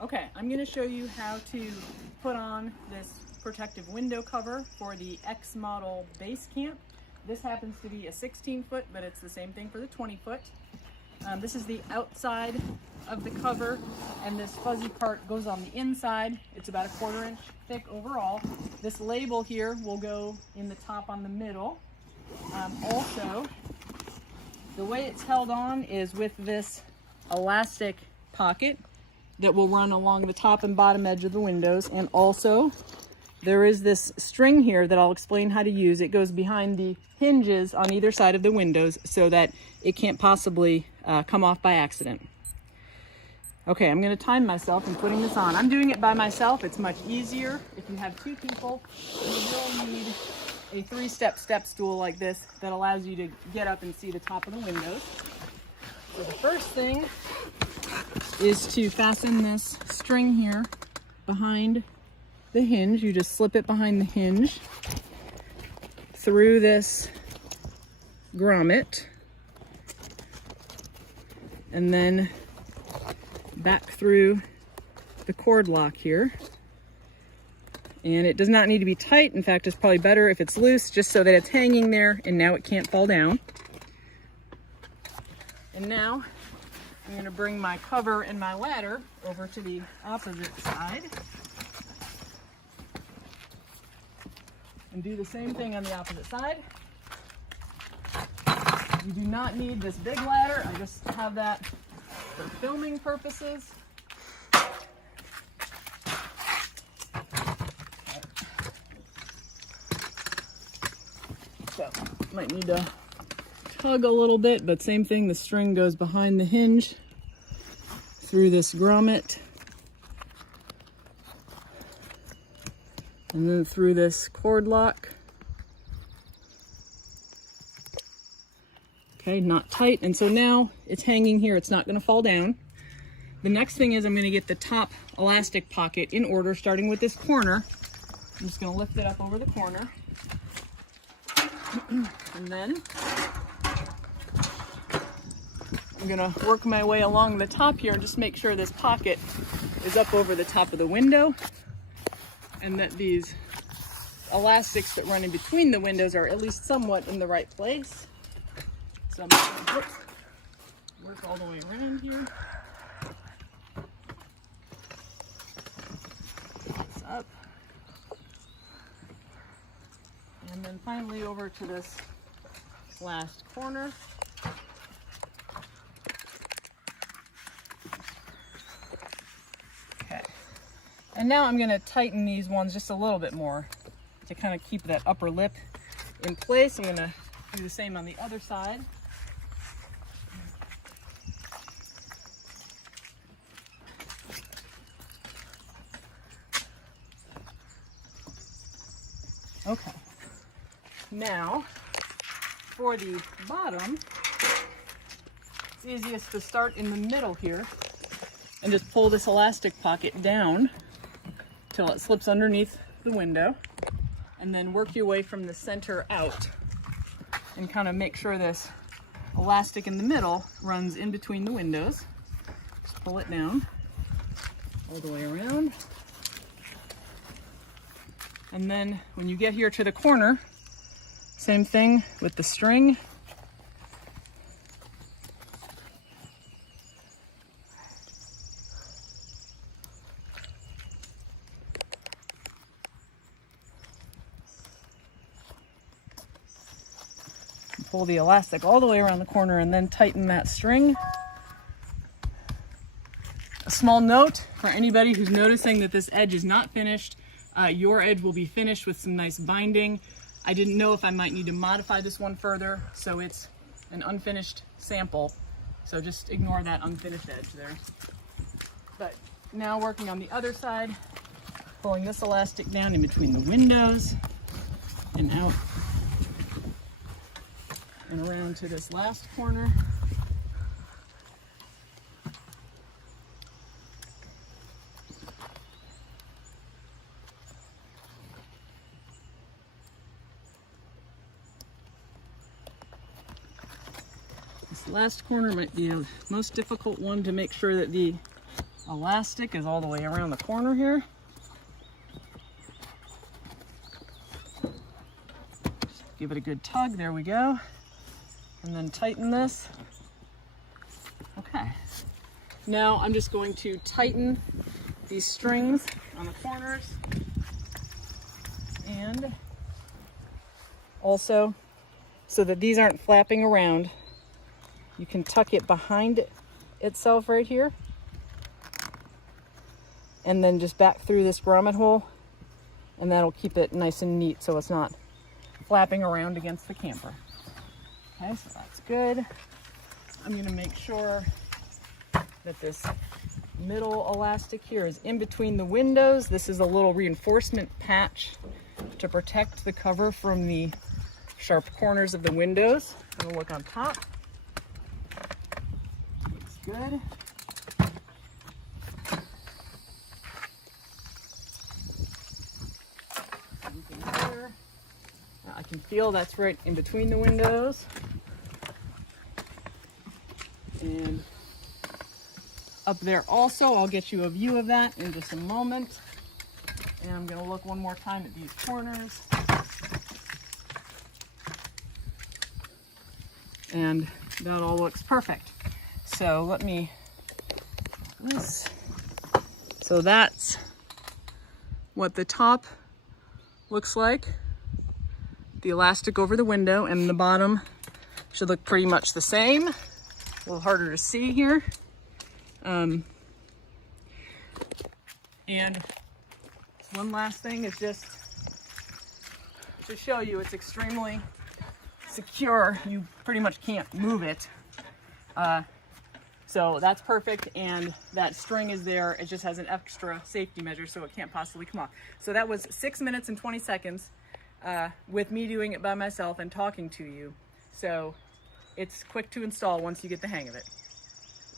Okay, I'm going to show you how to put on this protective window cover for the X model Basecamp. This happens to be a 16-foot, but it's the same thing for the 20-foot. This is the outside of the cover, and this fuzzy part goes on the inside. It's about a 1/4 inch thick overall. This label here will go in the top on the middle. Also, the way it's held on is with this elastic pocket that will run along the top and bottom edge of the windows, and also there is this string here that I'll explain how to use. It goes behind the hinges on either side of the windows so that it can't possibly come off by accident. Okay, I'm going to time myself in putting this on. I'm doing it by myself. It's much easier. If you have 2 people, you will need a 3-step step stool like this that allows you to get up and see the top of the windows. So the first thing is to fasten this string here behind the hinge. You just slip it behind the hinge through this grommet and then back through the cord lock here. And it does not need to be tight. In fact, it's probably better if it's loose, just so that it's hanging there and now it can't fall down. And now I'm going to bring my cover and my ladder over to the opposite side and do the same thing on the opposite side. You do not need this big ladder. I just have that for filming purposes. So, might need to tug a little bit, but same thing, the string goes behind the hinge through this grommet and then through this cord lock. Okay, not tight, and so now it's hanging here. It's not going to fall down. The next thing is I'm going to get the top elastic pocket in order, starting with this corner. I'm just going to lift it up over the corner. And then I'm going to work my way along the top here and just make sure this pocket is up over the top of the window and that these elastics that run in between the windows are at least somewhat in the right place. So I'm just going to work all the way around here. This up. And then finally over to this last corner. Okay. And now I'm going to tighten these ones just a little bit more to kind of keep that upper lip in place. I'm going to do the same on the other side. Okay. Now, for the bottom, it's easiest to start in the middle here and just pull this elastic pocket down till it slips underneath the window, and then work your way from the center out and kind of make sure this elastic in the middle runs in between the windows. Just pull it down all the way around. And then when you get here to the corner, same thing with the string. Pull the elastic all the way around the corner and then tighten that string. A small note for anybody who's noticing that this edge is not finished. Your edge will be finished with some nice binding. I didn't know if I might need to modify this one further, so it's an unfinished sample. So just ignore that unfinished edge there. But now working on the other side, pulling this elastic down in between the windows and out and around to this last corner. This last corner might be the most difficult one to make sure that the elastic is all the way around the corner here. Just give it a good tug, there we go. And then tighten this. Okay. Now I'm just going to tighten these strings on the corners. And also, so that these aren't flapping around, you can tuck it behind itself right here. And then just back through this grommet hole, and that'll keep it nice and neat so it's not flapping around against the camper. Okay, so that's good. I'm gonna make sure that this middle elastic here is in between the windows. This is a little reinforcement patch to protect the cover from the sharp corners of the windows. I'm gonna look on top. Looks good. Here. Now I can feel that's right in between the windows. And up there also, I'll get you a view of that in just a moment. And I'm going to look one more time at these corners. And that all looks perfect. So let me, so that's what the top looks like. The elastic over the window, and the bottom should look pretty much the same. A little harder to see here. And one last thing is just to show you it's extremely secure. You pretty much can't move it. So that's perfect, and that string is there. It just has an extra safety measure, so it can't possibly come off. So that was 6 minutes and 20 seconds with me doing it by myself and talking to you. So it's quick to install once you get the hang of it.